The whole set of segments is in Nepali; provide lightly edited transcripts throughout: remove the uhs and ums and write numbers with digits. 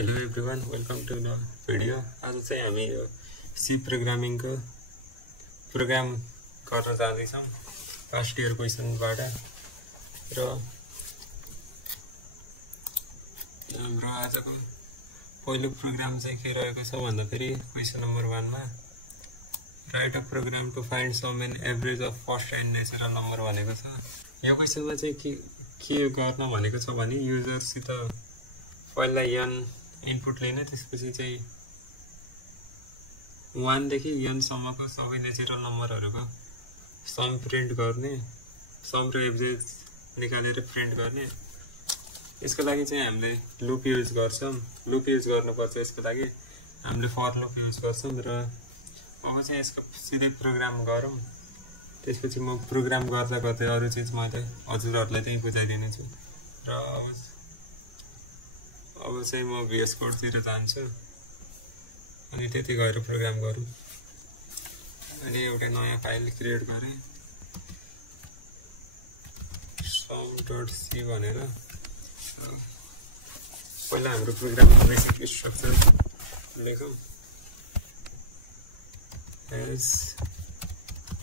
Hello everyone, welcome to the video. आज चाहिँ हामी यो सी प्रोग्रामिङको प्रोग्राम गर्न जाँदैछौँ फर्स्ट इयर क्वेसनबाट। र हाम्रो आजको पहिलो प्रोग्राम चाहिँ के रहेको छ भन्दाखेरि क्वेसन नम्बर 1 मा write a program to find sum and average of first n natural number भनेको छ। यो क्वेसनमा चाहिँ के गर्न भनेको छ भने युजरसित पहिला n इनपुट लिने, त्यसपछि चाहिँ 1 देखि n सम्मको सबै नेचुरल नम्बरहरूको सम प्रिन्ट गर्ने, सम र एभरेज निकालेर प्रिन्ट गर्ने। यसको लागि चाहिँ हामीले लुप युज गर्छौँ, लुप युज गर्नुपर्छ। यसको लागि हामीले फर लुप युज गर्छौँ। र अब चाहिँ यसको सिधै प्रोग्राम गरौँ। त्यसपछि म प्रोग्राम गर्दा गर्दै अरू चिज मैले हजुरहरूलाई चाहिँ बुझाइदिनेछु। र अब चाहिँ म VS कोडतिर जान्छु अनि त्यति गएर प्रोग्राम गरौँ। अनि एउटा नयाँ फाइल क्रिएट गरेँ sum.c भनेर। पहिला हाम्रो प्रोग्रामको बेसिक स्ट्रक्चर लेखौँ। as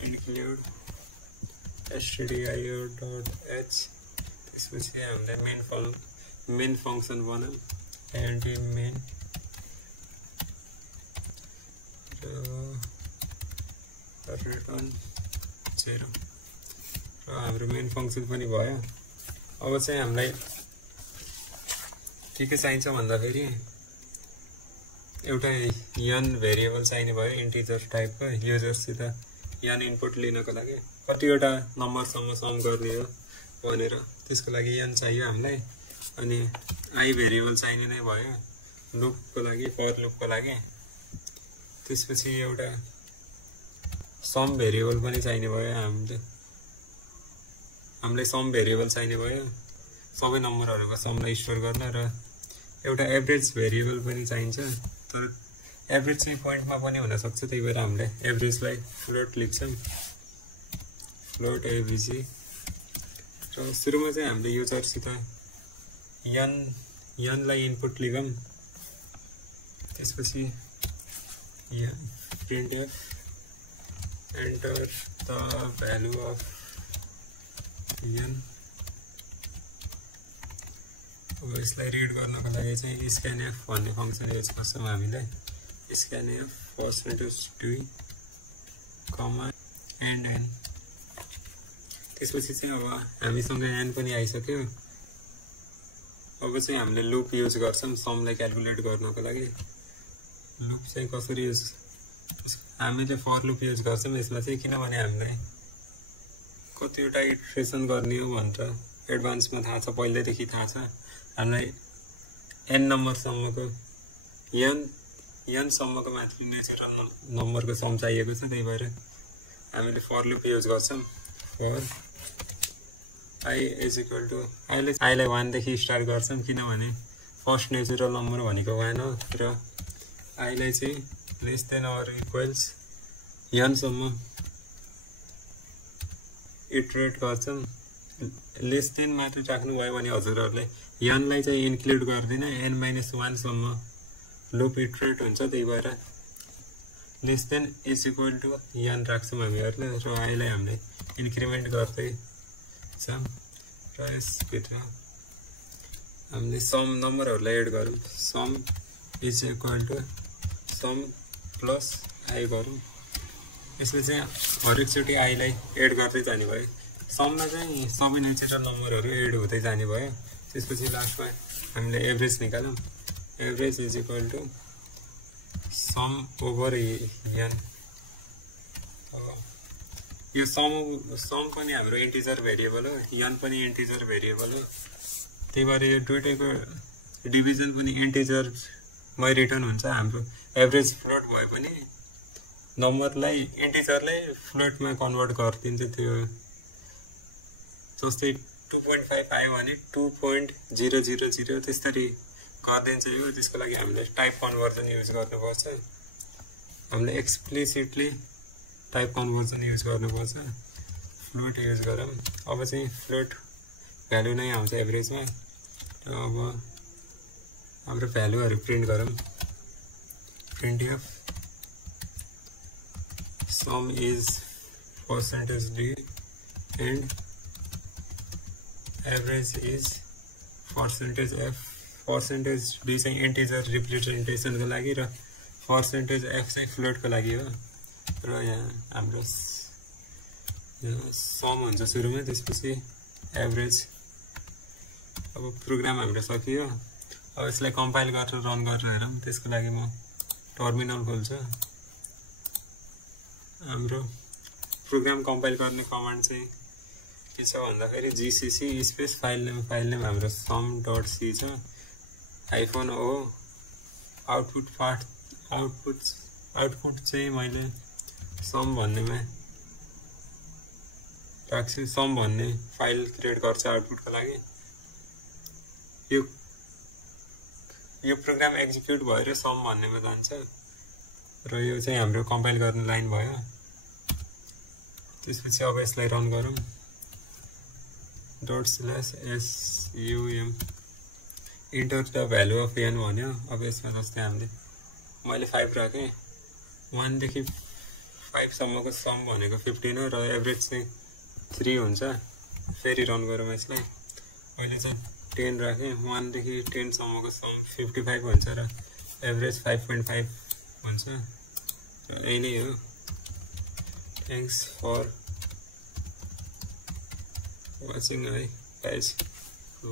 include stdio.h, त्यसपछि हामीले मेन फंक्सन बनाऊँ and main return 0। र हाम्रो मेन फंक्सन पनि भयो। अब चाहिँ हामीलाई के चाहिन्छ भन्दाखेरि एउटा n भेरिएबल चाहिने भयो, इन्टिजर टाइपको। युजरसित n इनपुट लिनको लागि कतिवटा नम्बरसम्म सम गर्ने हो भनेर, त्यसको लागि n चाहियो हामीलाई। अनि i भेरिएबल चाहिने नै भयो लुपको लागि, फर लुपको लागि। त्यसपछि एउटा सम भेरिएबल पनि चाहिने भयो हामीलाई सम भेरिएबल चाहिने भयो सबै नम्बरहरूको समलाई स्टोर गर्न। र एउटा एभरेज भेरिएबल पनि चाहिन्छ, तर एभरेज चाहिँ पोइन्टमा पनि हुन सक्छ, त्यही भएर हामीले एभरेजलाई फ्लोट लेख्छौँ, फ्लोट एभरेज। र सुरुमा चाहिँ हामीले युजरसित n लाई इनपुट लिगौँ। त्यसपछि printf enter the value of n। अब यसलाई रिड गर्नको लागि चाहिँ scanf भन्ने फंक्सन युज गर्छौँ हामीले। scanf %2 comma and n। त्यसपछि चाहिँ अब हामीसँग n पनि आइसक्यो। अब चाहिँ हामीले लुप युज गर्छौँ समलाई क्याल्कुलेट गर्नको लागि। लुप चाहिँ कसरी युज, हामीले फर लुप युज गर्छौँ यसमा चाहिँ, किनभने हामीलाई कतिवटा इटरेसन गर्ने हो भनेर एडभान्समा थाहा छ, पहिल्यैदेखि थाहा छ। हामीलाई n नम्बरसम्मको n सम्मको मात्र नेचुरल नम्बरको सम चाहिएको छ, त्यही भएर हामीले फर लुप युज गर्छौँ। For i is equal to i लाई 1 देखि स्टार्ट गर्छौँ, किनभने फर्स्ट नेचुरल नम्बर भनेको 1 हो। र i लाई चाहिँ less than or equals n सम्म इटरेट गर्छौँ। लेस देन मात्र राख्नुभयो भने हजुरहरूले n लाई चाहिँ इन्क्लुड गर्दैन, n-1 सम्म लुप इटरेट हुन्छ, त्यही भएर less than is equal to n राख्छौँ हामीहरूले। र i लाई हामीले इन्क्रिमेन्ट गर्दै छौँ। र यसभित्र हामीले सम नम्बरहरूलाई एड गरौँ। Sum is equal to sum plus i गरौँ। यसले चाहिँ हरेकचोटि i लाई एड गर्दै जाने भयो। सममा चाहिँ सबै नेचुरल नम्बरहरू एड हुँदै जाने भयो। त्यसपछि लास्टमा हामीले एभरेज निकालौँ। Average is equal to sum over n। यो सम पनि हाम्रो इन्टिजर भेरिएबल हो, n पनि इन्टिजर भेरिएबल हो, त्यही भएर यो दुईटैको डिभिजन पनि इन्टिजरमै रिटर्न हुन्छ। हाम्रो एभरेज फ्लोट भए पनि नम्बरलाई इन्टिजरलाई फ्लोटमा कन्भर्ट गरिदिन्छ। त्यो जस्तै 2.5 आयो भने 2.000 त्यसरी गरिदिन्छ यो। त्यसको लागि हामीले टाइप कन्भर्जन युज गर्नुपर्छ। हामीले एक्सप्लिसिटली टाइप कन्भर्जन युज गर्नुपर्छ। फ्लोट युज गरौँ। अब चाहिँ फ्लोट भ्यालु नै आउँछ एभरेजमा। अब हाम्रो भ्यालुहरु प्रिन्ट गरौँ printf sum is %d and average is %f %d चाहिँ इन्टिजर रिप्रेजेन्टेसन को लागि र %f चाहिँ फ्लोट को लागि हो र यहाँ हाम्रो सम हुन्छ सुरुमा त्यसपछि एभरेज अब प्रोग्राम हाम्रो सकियो अब यसलाई कम्पाइल गरेर रन गरेर हेरौँ त्यसको लागि म टर्मिनल खोल्छु हाम्रो प्रोग्राम कम्पाइल गर्ने कमान्ड चाहिँ के छ भन्दाखेरि जीसीसी स्पेस फाइल नेम हाम्रो sum.c छ -o आउटपुट चाहिँ मैले सम भन्नेमा राख्छु सम भन्ने फाइल क्रिएट गर्छ आउटपुट को लागि यो प्रोग्राम एक्जिक्युट भएर सम भन्नेमा जान्छ र यो चाहिँ हाम्रो कम्पाइल गर्ने लाइन भयो त्यसपछि अब यसलाई रन गरौँ ./sum enter the value of n भन्यो अब यसमा जस्तै हामीले मैले 5 राखे 1 देखि 5 सम्मको सम भनेको 15 हो र एभरेज चाहिँ 3 हुन्छ फेरि रन गरौँ यसलाई अहिले चाहिँ 10 राखे 1 देखि 10 सम्मको सम 55 हुन्छ र एभरेज 5.5 हुन्छ र यही नै हो थ्यांक्स फर वाचिङ है गाइस ल